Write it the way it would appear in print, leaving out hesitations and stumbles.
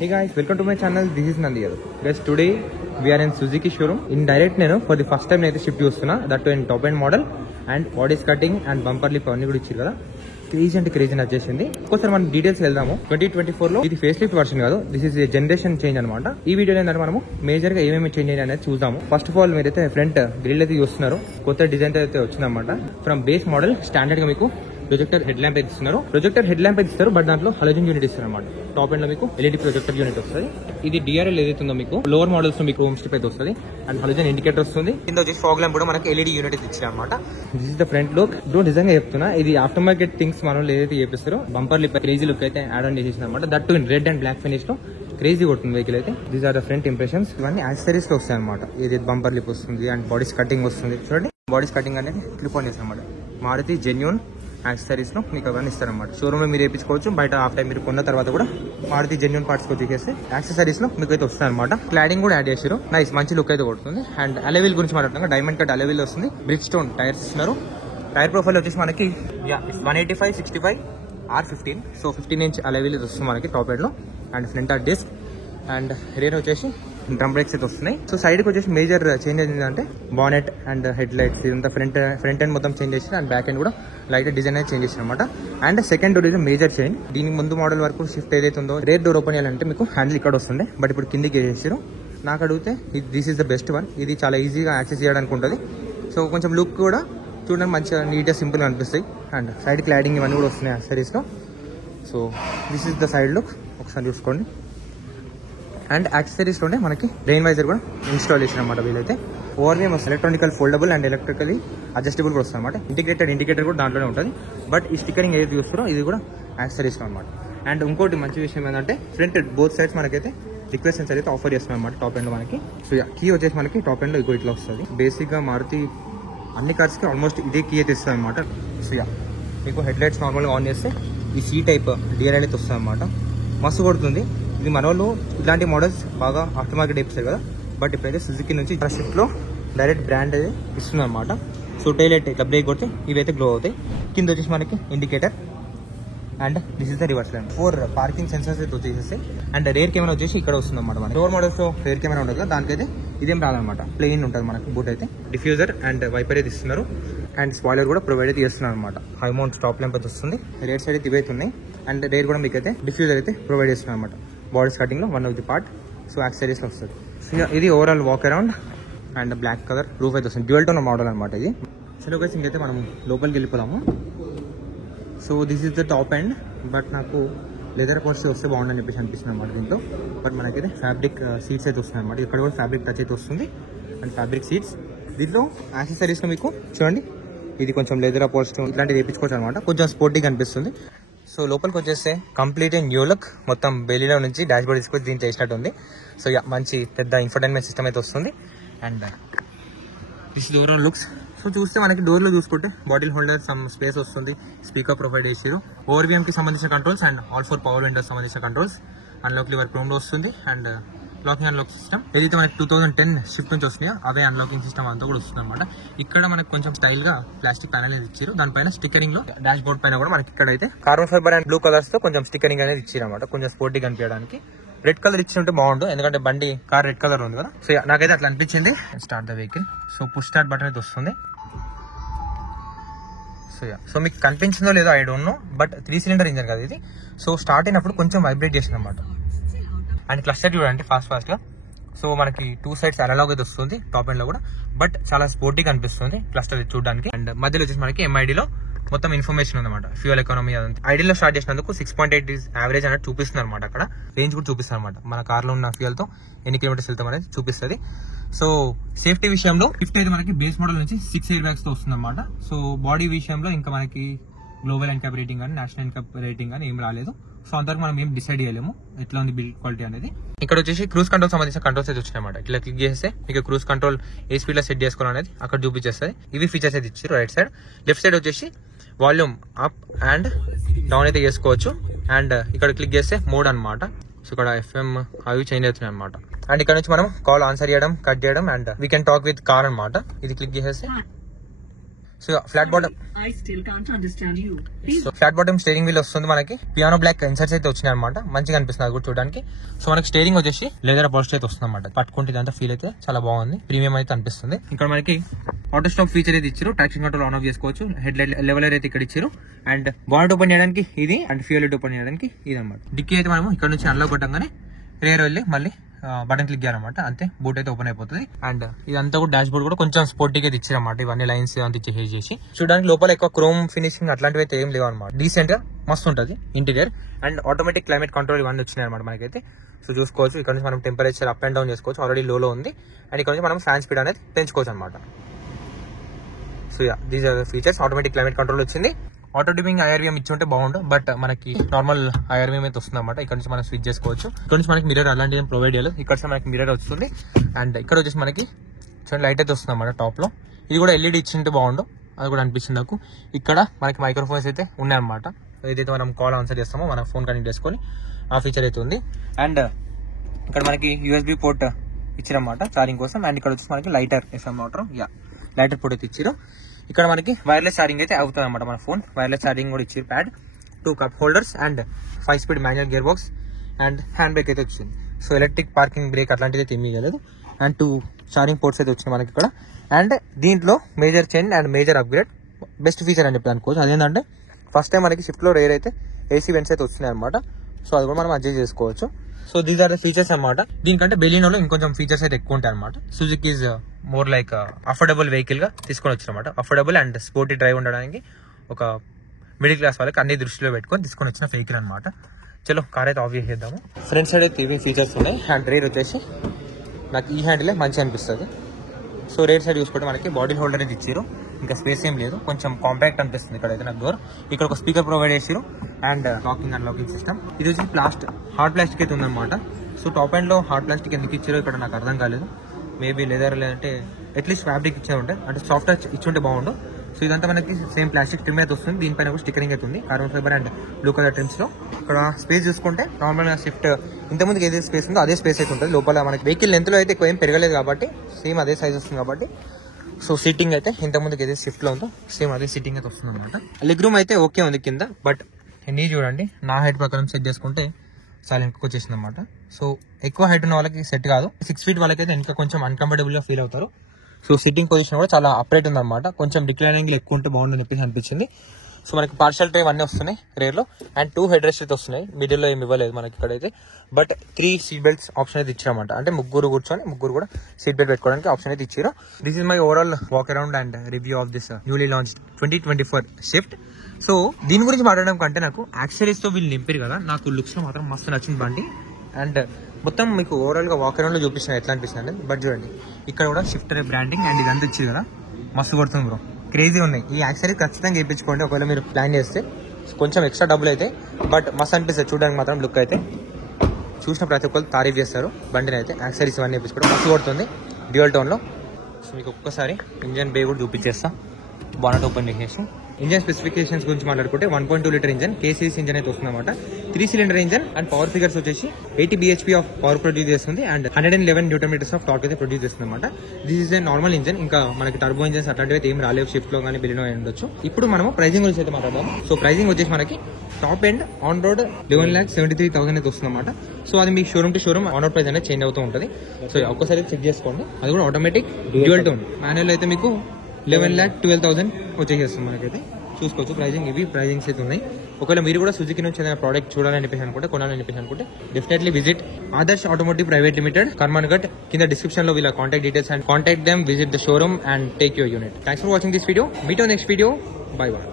Hey guys, welcome to my channel. This is Nandi. Guys, today we are in Suzuki showroom. In direct nenu for the first time naithe shift chustunna, that too in top end model and body cutting and bumper lip anni kuda ichcharu kada. Crazy అంటే crazy వచ్చేసింది. ఒకసారి మనం details వెళ్దాము. 2024 లో ఇది face lift version కాదు, this is generation change అనమాట. ఈ వీడియోలో ఏంటంటే మనము మేజర్ గా ఏమేమి చేంజ్ అయ్యాయి అనేది చూద్దాము. ఫస్ట్ ఆఫ్ ఆల్ మీరైతే ఫ్రంట్ గ్రిల్ అయితే చూస్తున్నారు, కొత్త డిజైన్ అయితే వచ్చిందన్నమాట. ఫ్రమ్ బేస్ మోడల్ స్టాండర్డ్ గా మీకు ప్రొజెక్టర్ హెడ్ ల్యాంప్ అయితే ఇస్తున్నారు. ప్రొజెక్టర్ హెడ్ ల్యాంప్ అయితే ఇస్తారు, బట్ దాంట్లో హలోజన్ యూనిట్ ఇస్తారు అనమాట. టాప్ ఎండ్ లో మీకు ఎల్ఈడి ప్రొజెక్టర్ యూనిట్ వస్తుంది. ఇది డిఆర్ఎల్ ఏదైతే ఉందో మీకు లోవర్ మోడల్స్ లో మీకు హోమ్ స్ట్రిప్ అయితే వస్తుంది అండ్ హలోజన్ ఇండికేటర్ వస్తుంది. కింద వచ్చేసి ఫాగ్ ల్యాంప్ కూడా మనకి ఎల్ఈడి యూనిట్ అయితే ఇచ్చారు అనమాట. This is the front look. Bro నిజంగా చెప్తున్నా, ఇది ఆఫ్టర్ మార్కెట్ థింగ్స్ మనం ఏదైతే చేపిస్తారో బంపర్ లిప్ క్రేజీ లుక్ అయితే యాడ్ ఆన్ చేసేసింది అనమాట. That two in red and black finish లో క్రేజీ కొడుతుంది వెహికల్ అయితే. These are the front impressions. ఇవన్నీ యాక్సెసరీస్ లో వస్తాయి అనమాట. ఇది బంపర్ లిప్ వస్తుంది అండ్ బాడీస్ కటింగ్ వస్తుంది. చూడండి, బాడీస్ కటింగ్ అనేది క్లిప్ ఆన్ చేస్తాం అనమాట. మారుతి జెన్యూన్ యాక్సెసరీస్ లో మీకు అవన్నీ ఇస్తారన్నమాట. షోరూమ్ లో మీరు వేయించుకోవచ్చు, బయట ఆఫ్టర్ మీరు కొన్న తర్వాత కూడా మారుతి జెన్యూన్ పార్ట్స్ వచ్చేసి యాక్సెసరీస్ లో మీకు అయితే వస్తాయి అనమాట. క్లాడింగ్ కూడా యాడ్ చేశారు, నైస్ మంచి లుక్ అయితే కొడుతుంది. అండ్ అలెవిల్ గురించి మాట్లాడుతున్నాం, డైమండ్ కట్ అలెవిల్ వస్తుంది. బ్రిక్ స్టోన్ టైర్స్ ఇస్తున్నారు. టైర్ ప్రొఫైల్ వచ్చేసి మనకి 185, 65, R15. సో 15 ఇంచ్ అలెవిల్ వస్తుంది మనకి టాప్ ఎండ్ లో. And front are disc and rear వచ్చేసి డ్రమ్ బ్రేక్స్ అయితే వస్తున్నాయి. సో సైడ్ కి వచ్చేసి మేజర్ చేంజ్ ఏంటంటే బానెట్ అండ్ హెడ్ లైట్స్ ఇదంతా ఫ్రంట్ ఎండ్ మొత్తం చేంజ్ చేసి అండ్ బ్యాక్ ఎండ్ కూడా లైట్ డిజైన్ అయితే చేంజ్ చేసిన అనమాట. అండ్ సెకండ్ డోర్ ఇది మేజర్ చేంజ్. దీనికి ముందు మోడల్ వరకు షిఫ్ట్ ఏదైతే ఉందో రేర్ డోర్ ఓపెన్ చేయాలంటే మీకు హ్యాండిల్ ఇక్కడ వస్తుంది, బట్ ఇప్పుడు కిందికి వేసేసారు. నాకు అడిగితే this is the best one. ఇది చాలా ఈజీగా యాక్సెస్ చేయడానికి ఉంటుంది. సో కొంచెం లుక్ కూడా చూడడానికి మంచిగా నీట్గా సింపుల్గా అనిపిస్తాయి. అండ్ సైడ్ క్లాడింగ్ ఇవన్నీ కూడా వస్తున్నాయి యాక్సెసరీస్లో. So this is the side look, ఒకసారి చూసుకోండి. అండ్ యాక్సెసరీస్ లోనే మనకి రెయిన్ వైజర్ కూడా ఇన్స్టాల్ చేసిన అనమాట. వీలైతే ఓవర్వీఎం వస్తుంది, electronical foldable and electrically adjustable కూడా వస్తుంది అనమాట. ఇంటిగ్రేటెడ్ ఇండికేటర్ కూడా దాంట్లోనే ఉంటుంది, బట్ ఈ స్టిక్కరింగ్ ఏది చూస్తారో ఇది కూడా యాక్సెసరీస్ అనమాట. అండ్ ఇంకోటి మంచి విషయం ఏంటంటే ఫ్రంట్ బోత్ సైడ్స్ మనకైతే రిక్వెస్ట్ సెన్సర్ అయితే ఆఫర్ చేస్తున్నాం అనమాట టాప్ ఎండ్ లో మనకి. సో కీ వచ్చేసి మనకి టాప్ ఎండ్ లో ఇట్లా వస్తుంది. బేసిక్ గా మారుతి అన్ని కార్స్ కి ఆల్మోస్ట్ ఇదే కీ అయితే ఇస్తుంది అనమాట. సో మీకు హెడ్ లైట్స్ నార్మల్గా ఆన్ చేస్తే ఈ సీ టైప్ డిఆర్ఎల్ అయితే వస్తుంది అనమాట. మస్తు కొడుతుంది. ఇది మన వాళ్ళు ఇట్లాంటి మోడల్స్ బాగా ఆఫ్టర్ మార్కెట్ ఇస్తారు కదా, బట్ ఇప్పుడైతే సుజుకి నుంచి షిఫ్ట్ లో డైరెక్ట్ బ్రాండ్ అయితే ఇస్తుంది అనమాట. సో టైల్ లైట్ ఇట్లా బ్రేక్ కొడితే ఇవైతే గ్లో అవుతాయి. కింద వచ్చేసి మనకి indicator and this is the reverse line. 4 parking sensors అయితే వచ్చేసేస్తాయి. అండ్ రేర్ కెమెరా వచ్చేసి ఇక్కడ వస్తుంది అనమాట. మన డోర్ మోడల్స్ లో రేర్ కెమెరా ఉంటుంది కదా, దానికైతే ఇదేం రాదనమాట, ప్లెయిన్ ఉంటుంది మనకి బూట్ అయితే. డిఫ్యూజర్ అండ్ వైపర్ అయితే ఇస్తున్నారు అండ్ స్పాయిలర్ కూడా ప్రొవైడ్ అయితే చేస్తున్నారు అనమాట. హై మౌంట్ స్టాప్ ల్యాంప్ అయితే వస్తుంది. రేర్ సైడ్ అయితే ఇవైతే ఉన్నాయి అండ్ రేర్ కూడా మీకు అయితే డిఫ్యూజర్ అయితే ప్రొవైడ్ చేస్తున్నారు అనమాట. బాడీస్ కటింగ్ లో one of the part. So accessories లో వస్తుంది. సో ఇది overall walk around and black colour roof అయితే వస్తుంది. డ్యూయల్ టోన్ మోడల్ అనమాట ఇది. సో గైస్ ఇంకైతే మనం లోపలికి వెళ్ళిపోదాము. So this is the top end, but నాకు లెదర్ పోస్ట్ వస్తే బాగుందని చెప్పేసి అనిపిస్తుంది అనమాట దీంట్లో. బట్ మనకైతే ఫ్యాబ్రిక్ సీట్స్ అయితే వస్తున్నాయి అనమాట. ఇక్కడ కూడా ఫ్యాబ్రిక్ టచ్ అయితే వస్తుంది అండ్ ఫ్యాబ్రిక్ సీట్స్. దీంట్లో యాక్సెసరీస్ లో మీకు చూడండి, ఇది కొంచెం లెదర్ పోస్ట్ ఇట్లాంటివి వేయించుకోవచ్చు అనమాట. కొంచెం స్పోర్టీగా అనిపిస్తుంది. సో లోపలికి వచ్చేస్తే కంప్లీట్ న్యూ లుక్. మొత్తం బెలీలో నుంచి డాష్ బోర్డ్ తీసుకొచ్చి దీంట్లో చేసినట్టు ఉంది. సో మంచి పెద్ద ఇన్ఫర్టైన్మెంట్ సిస్టమ్ అయితే వస్తుంది. And this overall looks. So చూస్తే మనకి డోర్లో చూసుకుంటే బాటిల్ హోల్డర్ సమ్ స్పేస్ వస్తుంది. స్పీకర్ ప్రొవైడ్ చేసారు. ఓవర్వీఎం కి సంబంధించిన controls and all 4 power Windows సంబంధించిన కంట్రోల్స్. అన్లాక్ లివర్ క్రోమ్ లో వస్తుంది అండ్ లాకింగ్ అన్లాక్ సిస్టమ్ ఏదైతే మనకి 2010 షిఫ్ట్ నుంచి వస్తున్నాయో అవే అన్లాకింగ్ సిస్టమ్ అంతా కూడా వస్తుంది అనమాట. ఇక్కడ మనకి కొంచెం స్టైల్ గా ప్లాస్టిక్ ప్యానల్ అనేది ఇచ్చారు. దానిపైన స్టిక్కరింగ్ లో డాష్ బోర్డ్ పైన కూడా మనకి ఇక్కడ అయితే carbon fibre and blue colours తో కొంచెం స్టిక్కరింగ్ అనేది ఇచ్చారు అనమాట. కొంచెం స్పోర్టీ కనిపించడానికి. రెడ్ కలర్ ఇచ్చి ఉంటే బాగుండు, ఎందుకంటే బండి కార్ రెడ్ కలర్ ఉంది కదా. సో నాకైతే అట్లా అనిపించింది. Start the vehicle. So push start button అయితే వస్తుంది. సో మీకు కనిపించిందో లేదో I don't know, but 3 cylinder engine కదా ఇది. సో స్టార్ట్ అయినప్పుడు కొంచెం వైబ్రేట్ చేసింది అనమాట. అండ్ క్లస్టర్ చూడండి ఫాస్ట్ గా. సో మనకి 2 సైడ్స్ అనలాగ్ అయితే వస్తుంది టాప్ ఎండ్ లో కూడా, బట్ చాలా స్పోర్టీగా అనిపిస్తుంది క్లస్టర్ చూడడానికి. అండ్ మధ్యలో వచ్చేసి మనకి MID లో మొత్తం ఇన్ఫర్మేషన్ ఉందన్నమాట. ఫ్యూయల్ ఎకానమీ అదంతా ఐడియల్ లో స్టార్ట్ చేసినందుకు 6.8 యావరేజ్ అనేది చూపిస్తుంది అనమాట. అక్కడ రేంజ్ కూడా చూపిస్తుంది అనమాట. మన కార్ లో ఉన్న ఫ్యూయల్ తో ఎన్ని కిలోమీటర్స్ వెళ్తాం అనేది చూపిస్తుంది. సో సేఫ్టీ విషయంలో ఫిఫ్త్ అయితే మనకి బేస్ మోడల్ నుంచి 6 ఎయిర్ బ్యాగ్స్ తో వస్తుంది అనమాట. సో బాడీ విషయంలో ఇంకా మనకి గ్లోబల్ ఎన్క్యాప్ రేటింగ్ కానీ నేషనల్ ఎన్క్యాప్ రేటింగ్ కానీ ఏం రాలేదు. సో అంతవరకు మనం ఏం డిసైడ్ చేయలేము ఎట్లా ఉంది బిల్డ్ క్వాలిటీ అనేది. ఇక్కడ వచ్చేసి క్రూజ్ కంట్రోల్ సంబంధించిన కంట్రోల్స్ అయితే వచ్చినాయి అనమాట. ఇట్లా క్లిక్ చేస్తే మీకు క్రూజ్ కంట్రోల్ ఏ స్పీడ్ లో సెట్ చేసుకోవాలనేది అక్కడ చూపించేస్తుంది. ఇవి ఫీచర్స్ అయితే ఇచ్చారు. Right side. లెఫ్ట్ సైడ్ వచ్చేసి వాల్యూమ్ అప్ అండ్ డౌన్ అయితే చేసుకోవచ్చు. అండ్ ఇక్కడ క్లిక్ చేస్తే మోడ్ అనమాట. సో ఇక్కడ FM అవి చేంజ్ అవుతున్నాయి అనమాట. అండ్ ఇక్కడ నుంచి మనం కాల్ ఆన్సర్ చేయడం, కట్ చేయడం and we can talk with car అనమాట. ఇది క్లిక్ చేసేస్తే so flat bottom steering wheel వస్తుంది మనకి. పియానో బ్లాక్ ఇన్సర్ట్స్ అయితే వచ్చినాయి అనమాట. మంచిగా అనిపిస్తుంది అది కూడా చూడడానికి. సో మనకి స్టీరింగ్ వచ్చేసి లెదర్ అపాల్స్టర్ అయితే వస్తుంది అనమాట. పట్టుకుంటే ఇదంతా ఫీల్ అయితే చాలా బాగుంది, ప్రీమియం అయితే అనిపిస్తుంది. ఇక్కడ మనకి ఆటో స్టాప్ ఫీచర్ అయితే ఇచ్చారు. ట్రాక్షన్ కంట్రోల్ ఆన్ ఆఫ్ చేసుకోవచ్చు. హెడ్ లైట్ లెవెలర్ అయితే ఇక్కడ ఇచ్చారు. అండ్ బానెట్ ఓపెన్ చేయడానికి ఇది, అండ్ ఫ్యూయల్ లైట్ ఓపెన్ చేయడానికి ఇది అనమాట. డిక్కీ అయితే మనం ఇక్కడ నుంచి అన్లాక్ కొట్టంగానే రేర్ వెళ్ళి మళ్ళీ బటన్ క్లిక్ చేయాలన్నమాట. అంతే, బూట్ అయితే ఓపెన్ అయిపోతుంది. అండ్ ఇదంతా కూడా డాష్ బోర్డ్ కూడా కొంచెం స్పోర్టీగా అయితే ఇచ్చారన్నమాట. ఇవన్నీ లైన్స్ అంతా చేసి చూడడానికి లోపల ఎక్కువ క్రోమ్ ఫినిషింగ్ అట్లాంటివి అయితే ఏం లేవు అనమాట. డీసెంట్ గా మస్తు ఉంటుంది interior. And automatic climate control ఇవన్నీ వచ్చినాయి అనమాట మనకైతే. సో చూసుకోవచ్చు, ఇక్కడ నుంచి మనం టెంపరేచర్ అప్ అండ్ డౌన్ చేసుకోవచ్చు. ఆల్రెడీ లోలో ఉంది. అండ్ ఇక్కడ నుంచి మనం ఫ్యాన్ స్పీడ్ అనేది పెంచుకోవచ్చు అనమాట. So these are features. Automatic climate control వచ్చింది. ఆటో డిమింగ్ ఐఆర్వీఎం ఇచ్చి ఉంటే బాగుండు, బట్ మనకి నార్మల్ ఐఆర్వీఎం అయితే వస్తుంది అనమాట. ఇక్కడ నుంచి మనం స్విచ్ చేసుకోవచ్చు. ఇక్కడ నుంచి మనకి మిర్రర్ అలాంటివి ప్రొవైడ్ చేయాలి. ఇక్కడ మనకి మిర్రర్ వస్తుంది. అండ్ ఇక్కడ వచ్చేసి మనకి లైట్ అయితే వస్తుంది అనమాట టాప్ లో. ఇది కూడా ఎల్ఈడి ఇచ్చింటే బాగుండు, అది కూడా అనిపిస్తుంది నాకు. ఇక్కడ మనకి మైక్రోఫోన్స్ అయితే ఉన్నాయన్నమాట. ఏదైతే మనం కాల్ ఆన్సర్ చేస్తామో మన ఫోన్ కనెక్ట్ చేసుకొని ఆ ఫీచర్ అయితే ఉంది. అండ్ ఇక్కడ మనకి యూఎస్బీ పోర్ట్ ఇచ్చారన్నమాట ఛార్జింగ్ కోసం. అండ్ ఇక్కడ వచ్చేసి మనకి lighter FM motor, lighter port అయితే ఇచ్చారు. ఇక్కడ మనకి వైర్లెస్ ఛార్జింగ్ అయితే అవుతుంది అనమాట. మన ఫోన్ వైర్లెస్ ఛార్జింగ్ కూడా ఇచ్చారు. Pad, 2 cup holders and 5 speed manual gear box and hand brake అయితే వచ్చింది. సో ఎలక్ట్రిక్ పార్కింగ్ బ్రేక్ అట్లాంటివి అయితే ఏమీ లేదు. అండ్ 2 ఛార్జింగ్ పోర్ట్స్ అయితే వచ్చినాయి మనకి ఇక్కడ. అండ్ దీంట్లో major change and major upgrade, best feature అని చెప్పి అనుకోవచ్చు. అదేంటంటే ఫస్ట్ టైం మనకి షిఫ్ట్ లో రేర్ అయితే ఏసీ వెంట్స్ అయితే వస్తున్నాయి అనమాట. సో అది కూడా మనం అడ్జస్ట్ చేసుకోవచ్చు. So these are the features అనమాట. దీనికంటే బెలినోలో ఇంకొంచెం ఫీచర్స్ అయితే ఎక్కువ ఉంటాయి అనమాట. Suzuki is more like affordable vehicle గా తీసుకొని వచ్చారన్నమాట. అఫోర్డబుల్ అండ్ స్పోర్టీ డ్రైవ్ ఉండడానికి ఒక మిడిల్ క్లాస్ వాళ్ళకి అన్ని దృష్టిలో పెట్టుకొని తీసుకొని వచ్చిన వెహికల్ అనమాట. చలో కార్ అయితే ఆఫ్ చేసేద్దాము. ఫ్రంట్ సైడ్ అయితే ఇవి ఫీచర్స్ ఉన్నాయి. అండ్ రేర్ వచ్చేసి నాకు ఈ హ్యాండిలే మంచిగా అనిపిస్తుంది. సో రేర్ సైడ్ చూసుకుంటే మనకి బాడీ హోల్డర్ అయితే ఇచ్చారు. ఇంకా స్పేస్ ఏం లేదు, కొంచెం కాంపాక్ట్ అనిపిస్తుంది ఇక్కడ అయితే నాకు డోర్. ఇక్కడ ఒక స్పీకర్ ప్రొవైడ్ చేసారు. And locking and locking system. ఇది వచ్చి హార్డ్ ప్లాస్టిక్ అయితే ఉందన్నమాట. సో టాప్ ఎండ్ లో హార్డ్ ప్లాస్టిక్ ఎందుకు ఇచ్చారో ఇక్కడ నాకు అర్థం కాలేదు. మేబీ లెదర్ లేదంటే అట్లీస్ట్ ఫ్యాబ్రిక్ ఇచ్చారు ఉంటే, అంటే సాఫ్ట్ టచ్ ఇచ్చుంటే బాగుండు. సో ఇదంతా మనకి సేమ్ ప్లాస్టిక్ ట్రిమ్ అయితే వస్తుంది. దీనిపైన కూడా స్టిక్కరింగ్ అయితే ఉంది carbon fibre and blue colour trims లో. ఇక్కడ స్పేస్ చూసుకుంటే నార్మల్ గా షిఫ్ట్ ఇంతకుముందు ఏదైతే స్పేస్ ఉందో అదే స్పేస్ అయితే ఉంటుంది. లోపల మనకి వెహికల్ లెంత్ లో అయితే ఎక్కువ ఏం పెరగలేదు కాబట్టి సేమ్ అదే సైజ్ వస్తుంది కాబట్టి. సో సీటింగ్ అయితే ఇంతకుముందు ఏదైతే షిఫ్ట్ లో ఉందో సేమ్ అదే సీటింగ్ అయితే వస్తుంది అనమాట. లెగ్ రూమ్ అయితే ఓకే ఉంది కింద, బట్ నీ చూడండి నా హైట్ ప్రకారం సెట్ చేసుకుంటే చాలా వెనకకు వచ్చేసింది అనమాట. సో ఎక్కువ హైట్ ఉన్న వాళ్ళకి సెట్ కాదు. 6 ఫీట్ వాళ్ళకైతే ఇంకా కొంచెం అన్కంఫర్టబుల్ గా ఫీల్ అవుతారు. సో సిట్టింగ్ పొజిషన్ కూడా చాలా అప్రైట్ ఉంది అనమాట. కొంచెం డిక్లైనింగ్ ఎక్కువ ఉంటే బాగుందని చెప్పేసి అనిపించింది. సో మనకి పార్షల్ డ్రైవ్ అన్నీ వస్తున్నాయి రేర్ లో. అండ్ 2 హెడ్ రెస్ట్ అయితే వస్తున్నాయి. మిడిల్ లో ఏమి ఇవ్వలేదు మనకి ఇక్కడైతే. బట్ 3 సీట్ బెల్ట్స్ ఆప్షన్ అయితే ఇచ్చారన్నమాట. అంటే ముగ్గురు కూర్చొని ముగ్గురు కూడా సీట్ బెల్ట్ పెట్టుకోవడానికి ఆప్షన్ అయితే ఇచ్చారు. This is my overall walk around and review of this newly launch 2024 shift. So దీని గురించి మాట్లాడడం కంటే నాకు యాక్సరీస్ తో వీళ్ళు నింపారు కదా, నాకు లుక్స్ లో మాత్రం మస్తు నచ్చింది బండి. అండ్ మొత్తం మీకు ఓవరాల్ గా వాక్ అరౌండ్ లో చూపిస్తున్నా ఎట్లా అనిపిస్తుంది. బట్ చూడండి ఇక్కడ కూడా షిఫ్టర్ బ్రాండింగ్ అండ్ ఇదంతా ఇచ్చింది కదా, మస్తు కొడుతుంది బ్రో. క్రేజీ ఉన్నాయి. ఈ యాక్సరీ ఖచ్చితంగా చేయించుకోండి ఒకవేళ మీరు ప్లాన్ చేస్తే. కొంచెం ఎక్స్ట్రా డబ్బులు అయితే, బట్ మస్తు అనిపిస్తుంది చూడడానికి మాత్రం. లుక్ అయితే చూసిన ప్రతి ఒక్కరు తారీఫ్ చేస్తారు బండిని అయితే. యాక్సరీస్ ఇవన్నీ వేయించుకోవడం మస్తు కొడుతుంది డ్యూయల్ టోన్ లో. సో మీకు ఒక్కసారి ఇంజన్ బే కూడా చూపించేస్తా. బానెట్ ఓపెన్ చేసేసి ఇంజన్ స్పెసిఫికేషన్స్ గురించి మాట్లాడుకుంటే 1.2 లీటర్ ఇంజన్ కేసీఎస్ ఇంజన్ అయితే వస్తుంది అనమాట. 3 cylinder engine and power figures వచ్చేసి 80 bhp ఆఫ్ పవర్ ప్రొడ్యూస్ చేస్తుంది and 111 newton meters of torque అయితే ప్రొడ్యూస్ చేస్తుంది అనమాట. This is a normal engine. ఇంకా మనకి టర్బో ఇంజన్స్ అట్లాంటివి అయితే ఏం రాలేవు షిఫ్ట్ లో కానీ బిలినో ఉండొచ్చు. ఇప్పుడు మనము ప్రైజింగ్ గురించి అయితే మాట్లాడదాము. సో ప్రైజింగ్ వచ్చేసి మనకి టాప్ ఎండ్ ఆన్ రోడ్ 11,73,000 అయితే వస్తుంది అనమాట. సో అది మీకు showroom to showroom on road price అనేది చేంజ్ అవుతూ ఉంటుంది. సో ఒక్కసారి చెక్ చేసుకోండి. అది కూడా ఆటోమేటిక్ డ్యూయల్ టోన్. మాన్యువల్ అయితే మీకు 11,12,000 వచ్చేసేస్తుంది మనకైతే. చూసుకోవచ్చు ప్రైజింగ్. ఇవి ప్రైజింగ్స్ అయితే ఉన్నాయి. ఒకవేళ మీరు కూడా సుజుకి నుంచి ఏదైనా ప్రోడక్ట్ చూడాలని చెప్పేసి అనుకుంటే, కొనాలని చెప్పేసి అనుకుంటే definitely visit Adarsh automotive private limited, Karmanghat. కింద డిస్క్రిప్షన్ లో వీళ్ళ contact details and contact them, visit the showroom and take your unit. Thanks for watching this video. Meet on next video. By by.